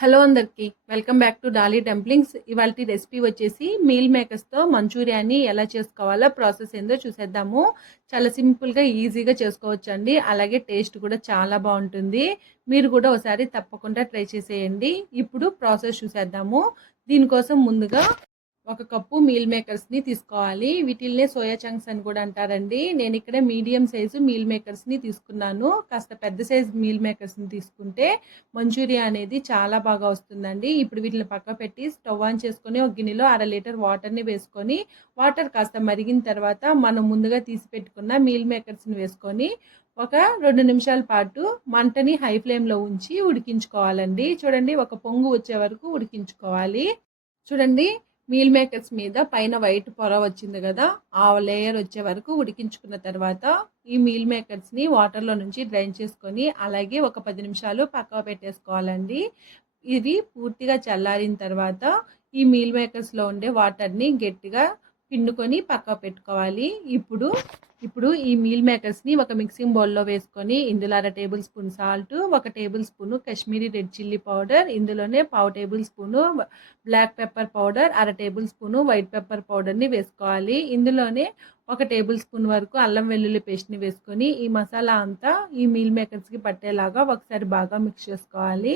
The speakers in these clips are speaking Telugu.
హలో అందరికి. Welcome back to Dolly dumplings. ఇవాళ రెసిపీ వచ్చేసి మీల్ మేకర్స్తో మంచూరియాని ఎలా చేసుకోవాలో ప్రాసెస్ ఏందో చూసేద్దాము. చాలా సింపుల్గా ఈజీగా చేసుకోవచ్చండి. అలాగే టేస్ట్ కూడా చాలా బాగుంటుంది. మీరు కూడా ఒకసారి తప్పకుండా ట్రై చేసేయండి. ఇప్పుడు ప్రాసెస్ చూసేద్దాము. దీనికోసం ముందుగా ఒక కప్పు మీల్ మేకర్స్ని తీసుకోవాలి. వీటిల్నే సోయా చంక్స్ అని కూడా అంటారండి. నేను ఇక్కడ మీడియం సైజు మీల్ మేకర్స్ని తీసుకున్నాను. కాస్త పెద్ద సైజు మీల్ మేకర్స్ని తీసుకుంటే మంచూరియా అనేది చాలా బాగా వస్తుందండి. ఇప్పుడు వీటిని పక్క పెట్టి స్టవ్ ఆన్ చేసుకొని ఒక గిన్నెలో అర లీటర్ వాటర్ని వేసుకొని వాటర్ కాస్త మరిగిన తర్వాత మనం ముందుగా తీసి పెట్టుకున్న మీల్ మేకర్స్ని వేసుకొని ఒక రెండు నిమిషాల పాటు మంటని హై ఫ్లేమ్లో ఉంచి ఉడికించుకోవాలండి. చూడండి ఒక పొంగు వచ్చే వరకు ఉడికించుకోవాలి. చూడండి మీల్ మేకర్స్ మీద పైన వైట్ పొర వచ్చింది కదా ఆ లేయర్ వచ్చే వరకు ఉడికించుకున్న తర్వాత ఈ మీల్ మేకర్స్ని వాటర్లో నుంచి డ్రైన్ చేసుకొని అలాగే ఒక పది నిమిషాలు పక్కన పెట్టేసుకోవాలండి. ఇది పూర్తిగా చల్లారిన తర్వాత ఈ మీల్ మేకర్స్లో ఉండే వాటర్ని గట్టిగా పిండుకొని పక్క పెట్టుకోవాలి. ఇప్పుడు ఇప్పుడు ఈ మీల్ మేకర్స్ని ఒక మిక్సింగ్ బౌల్లో వేసుకొని ఇందులో అర టేబుల్ స్పూన్ సాల్ట్ ఒక tablespoon Kashmiri red chilli powder ఇందులోనే పావు tablespoon black pepper powder అర టేబుల్ స్పూను వైట్ పెప్పర్ పౌడర్ని వేసుకోవాలి. ఇందులోనే ఒక టేబుల్ స్పూన్ వరకు అల్లం వెల్లుల్లి పేస్ట్ని వేసుకొని ఈ మసాలా అంతా ఈ మీల్ మేకర్స్కి పట్టేలాగా ఒకసారి బాగా మిక్స్ చేసుకోవాలి.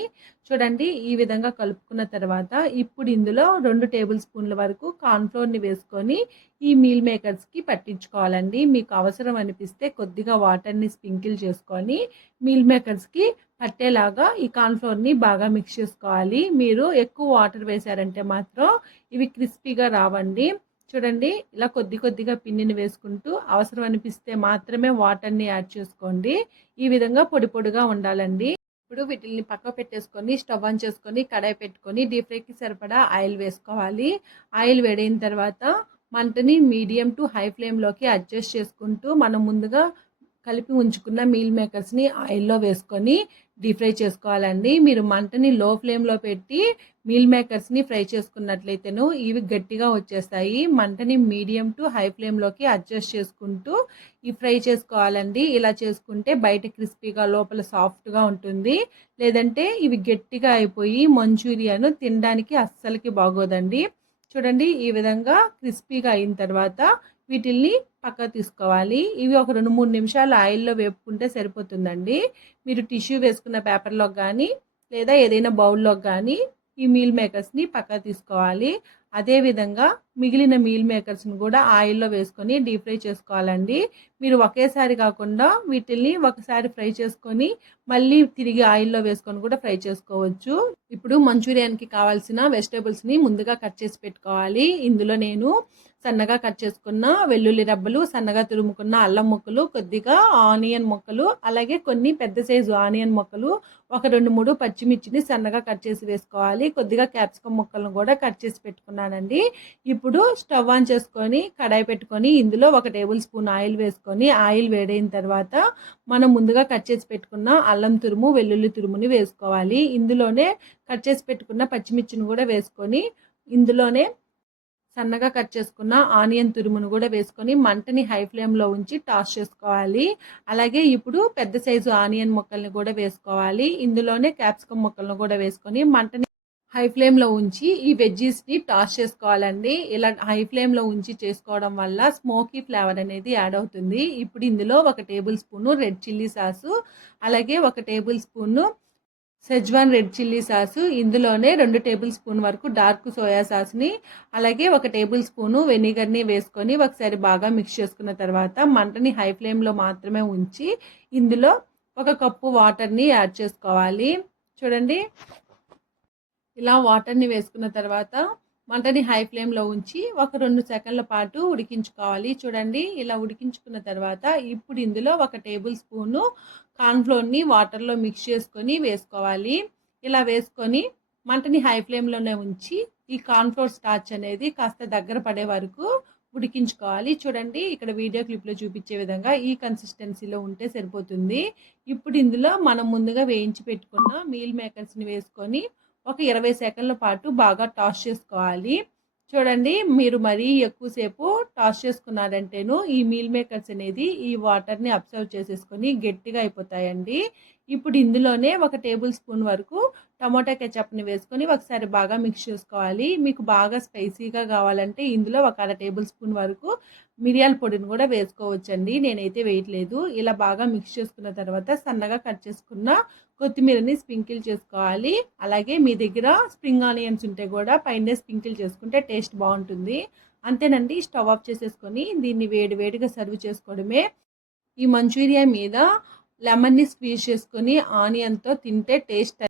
చూడండి ఈ విధంగా కలుపుకున్న తర్వాత ఇప్పుడు ఇందులో రెండు టేబుల్ స్పూన్ల వరకు కార్న్ఫ్లోర్ని వేసుకొని ఈ మీల్ మేకర్స్కి పట్టించుకోవాలండి. మీకు అవసరం అనిపిస్తే కొద్దిగా వాటర్ని స్ప్రింకిల్ చేసుకొని మీల్ మేకర్స్కి పట్టేలాగా ఈ కార్న్ఫ్లోర్ని బాగా మిక్స్ చేసుకోవాలి. మీరు ఎక్కువ వాటర్ వేశారంటే మాత్రం ఇవి క్రిస్పీగా రావండి. చూడండి ఇలా కొద్ది కొద్దిగా పిండిని వేసుకుంటూ అవసరం అనిపిస్తే మాత్రమే వాటర్ని యాడ్ చేసుకోండి. ఈ విధంగా పొడి పొడిగా ఉండాలండి. ఇప్పుడు వీటిని పక్క పెట్టేసుకొని స్టవ్ ఆన్ చేసుకొని కడాయి పెట్టుకొని డీప్ ఫ్రైకి సరిపడా ఆయిల్ వేసుకోవాలి. ఆయిల్ వేడైన తర్వాత మంటని మీడియం టు హై ఫ్లేమ్లోకి అడ్జస్ట్ చేసుకుంటూ మనం ముందుగా కలిపి ఉంచుకున్న మీల్ మేకర్స్ని ఆయిల్లో వేసుకొని డీప్ ఫ్రై చేసుకోవాలండి. మీరు మంటని లో ఫ్లేమ్లో పెట్టి మీల్ మేకర్స్ని ఫ్రై చేసుకున్నట్లయితేను ఇవి గట్టిగా వచ్చేస్తాయి. మంటని మీడియం టు హై ఫ్లేమ్లోకి అడ్జస్ట్ చేసుకుంటూ ఈ ఫ్రై చేసుకోవాలండి. ఇలా చేసుకుంటే బయట క్రిస్పీగా లోపల సాఫ్ట్గా ఉంటుంది. లేదంటే ఇవి గట్టిగా అయిపోయి మంచూరియాను తినడానికి అస్సలకి బాగోదండి. చూడండి ఈ విధంగా క్రిస్పీగా అయిన తర్వాత వీటిల్ని పక్క తీసుకోవాలి. ఇవి ఒక రెండు మూడు నిమిషాలు ఆయిల్లో వేపుకుంటే సరిపోతుందండి. మీరు టిష్యూ వేసుకున్న పేపర్లో కానీ లేదా ఏదైనా బౌల్లో కానీ ఈ మీల్ మేకర్స్ని పక్క తీసుకోవాలి. అదేవిధంగా మిగిలిన మీల్ మేకర్స్ని కూడా ఆయిల్లో వేసుకొని డీప్ ఫ్రై చేసుకోవాలండి. మీరు ఒకేసారి కాకుండా వీటిల్ని ఒకసారి ఫ్రై చేసుకొని మళ్ళీ తిరిగి ఆయిల్లో వేసుకొని కూడా ఫ్రై చేసుకోవచ్చు. ఇప్పుడు మంచూరియాన్కి కావాల్సిన వెజిటేబుల్స్ని ముందుగా కట్ చేసి పెట్టుకోవాలి. ఇందులో నేను సన్నగా కట్ చేసుకున్న వెల్లుల్లి రబ్బలు సన్నగా తురుముకున్న అల్లం ముక్కలు కొద్దిగా ఆనియన్ ముక్కలు అలాగే కొన్ని పెద్ద సైజు ఆనియన్ ముక్కలు ఒక రెండు మూడు పచ్చిమిర్చిని సన్నగా కట్ చేసి వేసుకోవాలి. కొద్దిగా క్యాప్సికమ్ ముక్కలను కూడా కట్ చేసి పెట్టుకున్నానండి. ఇప్పుడు స్టవ్ ఆన్ చేసుకొని కడాయి పెట్టుకొని ఇందులో ఒక టేబుల్ స్పూన్ ఆయిల్ వేసుకొని ఆయిల్ వేడైన తర్వాత మనం ముందుగా కట్ చేసి పెట్టుకున్న అల్లం తురుము వెల్లుల్లి తురుముని వేసుకోవాలి. ఇందులోనే కట్ చేసి పెట్టుకున్న పచ్చిమిర్చిని కూడా వేసుకొని ఇందులోనే సన్నగా కట్ చేసుకున్న ఆనియన్ తురుమును కూడా వేసుకొని మంటని హై ఫ్లేమ్లో ఉంచి టాస్ చేసుకోవాలి. అలాగే ఇప్పుడు పెద్ద సైజు ఆనియన్ ముక్కల్ని కూడా వేసుకోవాలి. ఇందులోనే క్యాప్సికమ్ ముక్కలను కూడా వేసుకొని మంటని హై ఫ్లేమ్లో ఉంచి ఈ వెజ్జీస్ని టాస్ చేసుకోవాలండి. ఇలా హై ఫ్లేమ్లో ఉంచి చేసుకోవడం వల్ల స్మోకీ ఫ్లేవర్ అనేది యాడ్ అవుతుంది. ఇప్పుడు ఇందులో ఒక table spoon red chilli sauce అలాగే ఒక table spoon schezwan red chilli sauce ఇందులోనే రెండు టేబుల్ స్పూన్ వరకు డార్క్ సోయా సాస్ని అలాగే ఒక టేబుల్ స్పూను వెనిగర్ని వేసుకొని ఒకసారి బాగా మిక్స్ చేసుకున్న తర్వాత మంటని హై ఫ్లేమ్లో మాత్రమే ఉంచి ఇందులో ఒక కప్పు వాటర్ని యాడ్ చేసుకోవాలి. చూడండి. ఇలా వాటర్ని వేసుకున్న తర్వాత మంటని హై ఫ్లేమ్లో ఉంచి ఒక రెండు సెకండ్ల పాటు ఉడికించుకోవాలి. చూడండి ఇలా ఉడికించుకున్న తర్వాత ఇప్పుడు ఇందులో ఒక టేబుల్ స్పూను కార్న్ఫ్లోర్ని వాటర్లో మిక్స్ చేసుకొని వేసుకోవాలి. ఇలా వేసుకొని మంటని హై ఫ్లేమ్లోనే ఉంచి ఈ కార్న్ఫ్లోర్ స్టార్చ్ అనేది కాస్త దగ్గర పడే వరకు ఉడికించుకోవాలి. చూడండి ఇక్కడ వీడియో క్లిప్లో చూపించే విధంగా ఈ కన్సిస్టెన్సీలో ఉంటే సరిపోతుంది. ఇప్పుడు ఇందులో మనం ముందుగా వేయించి పెట్టుకున్న మీల్ మేకర్స్ని వేసుకొని ఒక ఇరవై సెకండ్ల పాటు బాగా టాస్ చేసుకోవాలి. చూడండి మీరు మరీ ఎక్కువసేపు టాస్ చేసుకున్నారంటేను ఈ మీల్ మేకర్స్ అనేది ఈ వాటర్ని అబ్జర్వ్ చేసేసుకొని గట్టిగా అయిపోతాయండి. ఇప్పుడు ఇందులోనే ఒక టేబుల్ స్పూన్ వరకు టమోటా కెచప్ని వేసుకొని ఒకసారి బాగా మిక్స్ చేసుకోవాలి. మీకు బాగా స్పైసీగా కావాలంటే ఇందులో ఒక అర టేబుల్ స్పూన్ వరకు మిరియాల పొడిని కూడా వేసుకోవచ్చండి. నేనైతే వేయట్లేదు. ఇలా బాగా మిక్స్ చేసుకున్న తర్వాత సన్నగా కట్ చేసుకున్న కొత్తిమీరని స్ప్రింకిల్ చేసుకోవాలి. అలాగే మీ దగ్గర స్ప్రింగ్ ఆనియన్స్ ఉంటే కూడా పైన స్ప్రింకిల్ చేసుకుంటే టేస్ట్ బాగుంటుంది. అంతేనండి స్టవ్ ఆఫ్ చేసేసుకొని దీన్ని వేడి వేడిగా సర్వ్ చేసుకోవడమే. ఈ మంచూరియా మీద లెమన్ని స్క్వీజ్ చేసుకొని ఆనియన్తో తింటే టేస్ట్